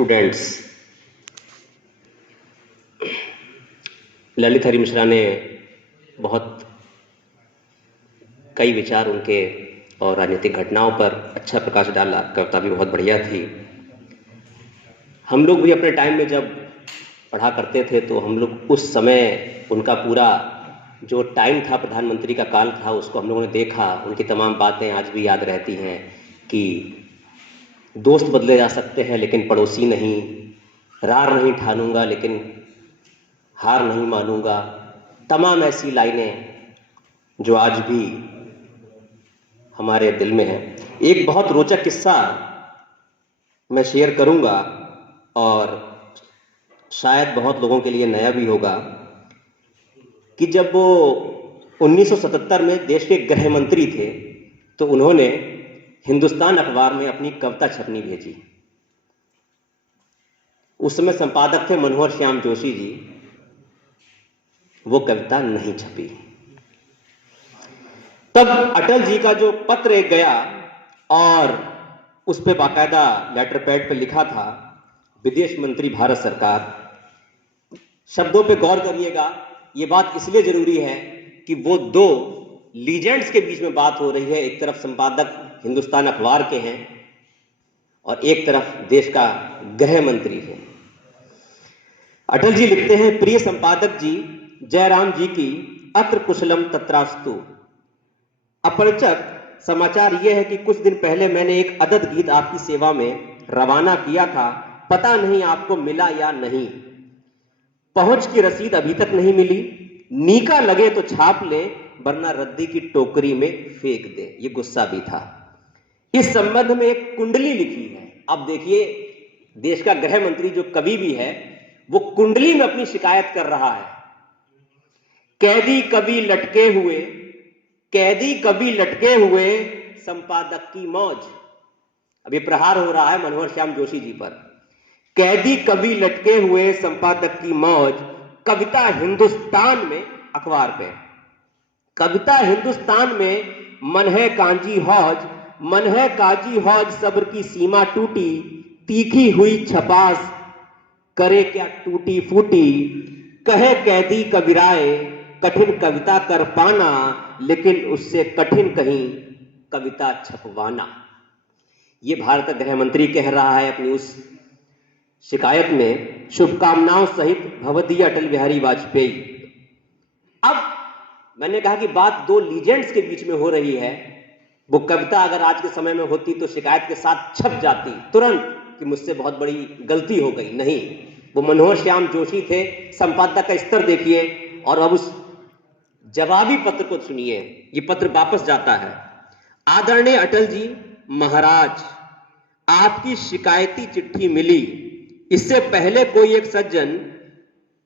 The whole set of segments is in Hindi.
स्टूडेंट्स, ललित हरि मिश्रा ने बहुत कई विचार उनके और राजनीतिक घटनाओं पर अच्छा प्रकाश डाला। कविता भी बहुत बढ़िया थी। हम लोग भी अपने टाइम में जब पढ़ा करते थे तो हम लोग उस समय उनका पूरा जो टाइम था, प्रधानमंत्री का काल था, उसको हम लोगों ने देखा। उनकी तमाम बातें आज भी याद रहती हैं कि दोस्त बदले जा सकते हैं लेकिन पड़ोसी नहीं, रार नहीं ठानूंगा लेकिन हार नहीं मानूंगा। तमाम ऐसी लाइनें जो आज भी हमारे दिल में है। एक बहुत रोचक किस्सा मैं शेयर करूंगा और शायद बहुत लोगों के लिए नया भी होगा कि जब वो 1977 में देश के गृह मंत्री थे तो उन्होंने हिंदुस्तान अखबार में अपनी कविता छपनी भेजी। उस समय संपादक थे मनोहर श्याम जोशी जी। वो कविता नहीं छपी। तब अटल जी का जो पत्र एक गया और उस पे बाकायदा लेटर पैड पे लिखा था, विदेश मंत्री भारत सरकार। शब्दों पे गौर करिएगा, ये बात इसलिए जरूरी है कि वो दो लीजेंड्स के बीच में बात हो रही है। एक तरफ संपादक हिंदुस्तान अखबार के हैं और एक तरफ देश का गृह मंत्री है। अटल जी लिखते हैं, प्रिय संपादक जी, जयराम जी की अत्र कुशलम तत्रास्तु। अपरिचक समाचार यह है कि कुछ दिन पहले मैंने एक अदद गीत आपकी सेवा में रवाना किया था। पता नहीं आपको मिला या नहीं। पहुंच की रसीद अभी तक नहीं मिली। नीका लगे तो छाप ले, वरना रद्दी की टोकरी में फेंक दे। ये गुस्सा भी था। इस संबंध में एक कुंडली लिखी है। अब देखिए, देश का गृह मंत्री जो कवि भी है वो कुंडली में अपनी शिकायत कर रहा है। कैदी कवि लटके हुए, कैदी कवि लटके हुए, संपादक की मौज। अभी प्रहार हो रहा है मनोहर श्याम जोशी जी पर। कैदी कवि लटके हुए, संपादक की मौज। कविता हिंदुस्तान में, अखबार पे कविता हिंदुस्तान में, मन है कांजी हौज, मन है काजी हौज, सब्र की सीमा टूटी, तीखी हुई छपास, करे क्या टूटी फूटी। कहे कैदी कबीराए, कठिन कविता कर पाना, लेकिन उससे कठिन कहीं कविता छपवाना। ये भारत का गृह मंत्री कह रहा है अपनी उस शिकायत में, शुभकामनाओं सहित भवदीय अटल बिहारी वाजपेयी। अब मैंने कहा कि बात दो लीजेंड्स के बीच में हो रही है। वो कविता अगर आज के समय में होती तो शिकायत के साथ छप जाती तुरंत कि मुझसे बहुत बड़ी गलती हो गई। नहीं, वो मनोहर श्याम जोशी थे। संपादक का स्तर देखिए और अब उस जवाबी पत्र को सुनिए। ये पत्र वापस जाता है। आदरणीय अटल जी महाराज, आपकी शिकायती चिट्ठी मिली। इससे पहले कोई एक सज्जन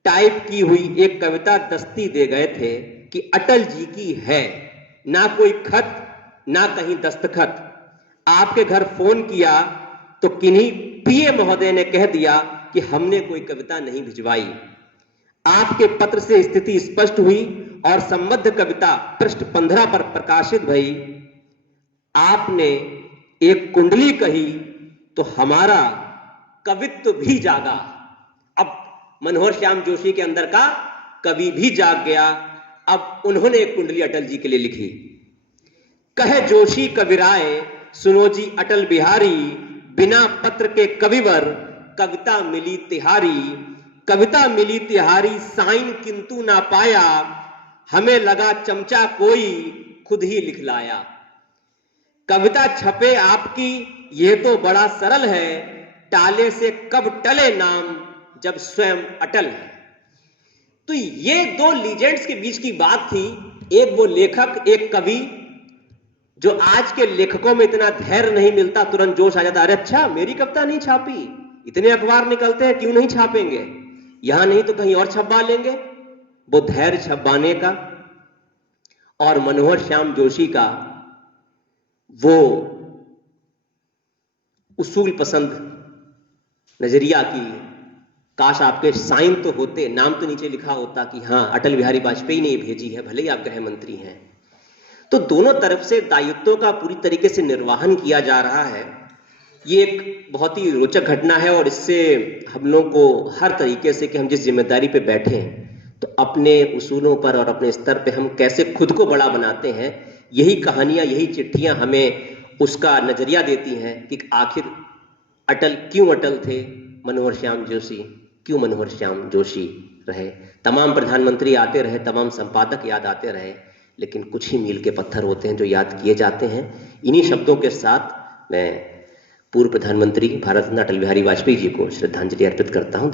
टाइप की हुई एक कविता दस्ती दे गए थे कि अटल जी की है। ना कोई खत, ना कहीं दस्तखत। आपके घर फोन किया तो किन्हीं पीए महोदय ने कह दिया कि हमने कोई कविता नहीं भिजवाई। आपके पत्र से स्थिति स्पष्ट हुई और संबद्ध कविता पृष्ठ 15 पर प्रकाशित भई। आपने एक कुंडली कही तो हमारा कवित्व भी जागा। अब मनोहर श्याम जोशी के अंदर का कवि भी जाग गया। अब उन्होंने एक कुंडली अटल जी के लिए लिखी। कहे जोशी कविराय, सुनो जी अटल बिहारी, बिना पत्र के कविवर कविता मिली तिहारी। कविता मिली तिहारी, साइन किंतु ना पाया, हमें लगा चमचा कोई खुद ही लिख लाया। कविता छपे आपकी यह तो बड़ा सरल है, टाले से कब टले नाम जब स्वयं अटल है। तो ये दो लीजेंड्स के बीच की बात थी। एक वो लेखक, एक कवि, जो आज के लेखकों में इतना धैर्य नहीं मिलता, तुरंत जोश आ जाता, अरे अच्छा मेरी कविता नहीं छापी, इतने अखबार निकलते हैं, क्यों नहीं छापेंगे, यहां नहीं तो कहीं और छपवा लेंगे। वो धैर्य छपवाने का और मनोहर श्याम जोशी का वो उसूल पसंद नजरिया की, काश आपके साइन तो होते, नाम तो नीचे लिखा होता कि हां अटल बिहारी वाजपेयी ने भेजी है, भले ही आप गृह मंत्री हैं। तो दोनों तरफ से दायित्वों का पूरी तरीके से निर्वहन किया जा रहा है। ये एक बहुत ही रोचक घटना है और इससे हम लोग को हर तरीके से कि हम जिस जिम्मेदारी पे बैठे हैं तो अपने उसूलों पर और अपने स्तर पे हम कैसे खुद को बड़ा बनाते हैं, यही कहानियां, यही चिट्ठियां हमें उसका नजरिया देती हैं कि आखिर अटल क्यों अटल थे, मनोहर श्याम जोशी क्यों मनोहर श्याम जोशी रहे। तमाम प्रधानमंत्री आते रहे, तमाम संपादक याद आते रहे, लेकिन कुछ ही मील के पत्थर होते हैं जो याद किए जाते हैं। इन्हीं शब्दों के साथ मैं पूर्व प्रधानमंत्री भारत रत्न अटल बिहारी वाजपेयी जी को श्रद्धांजलि अर्पित करता हूं।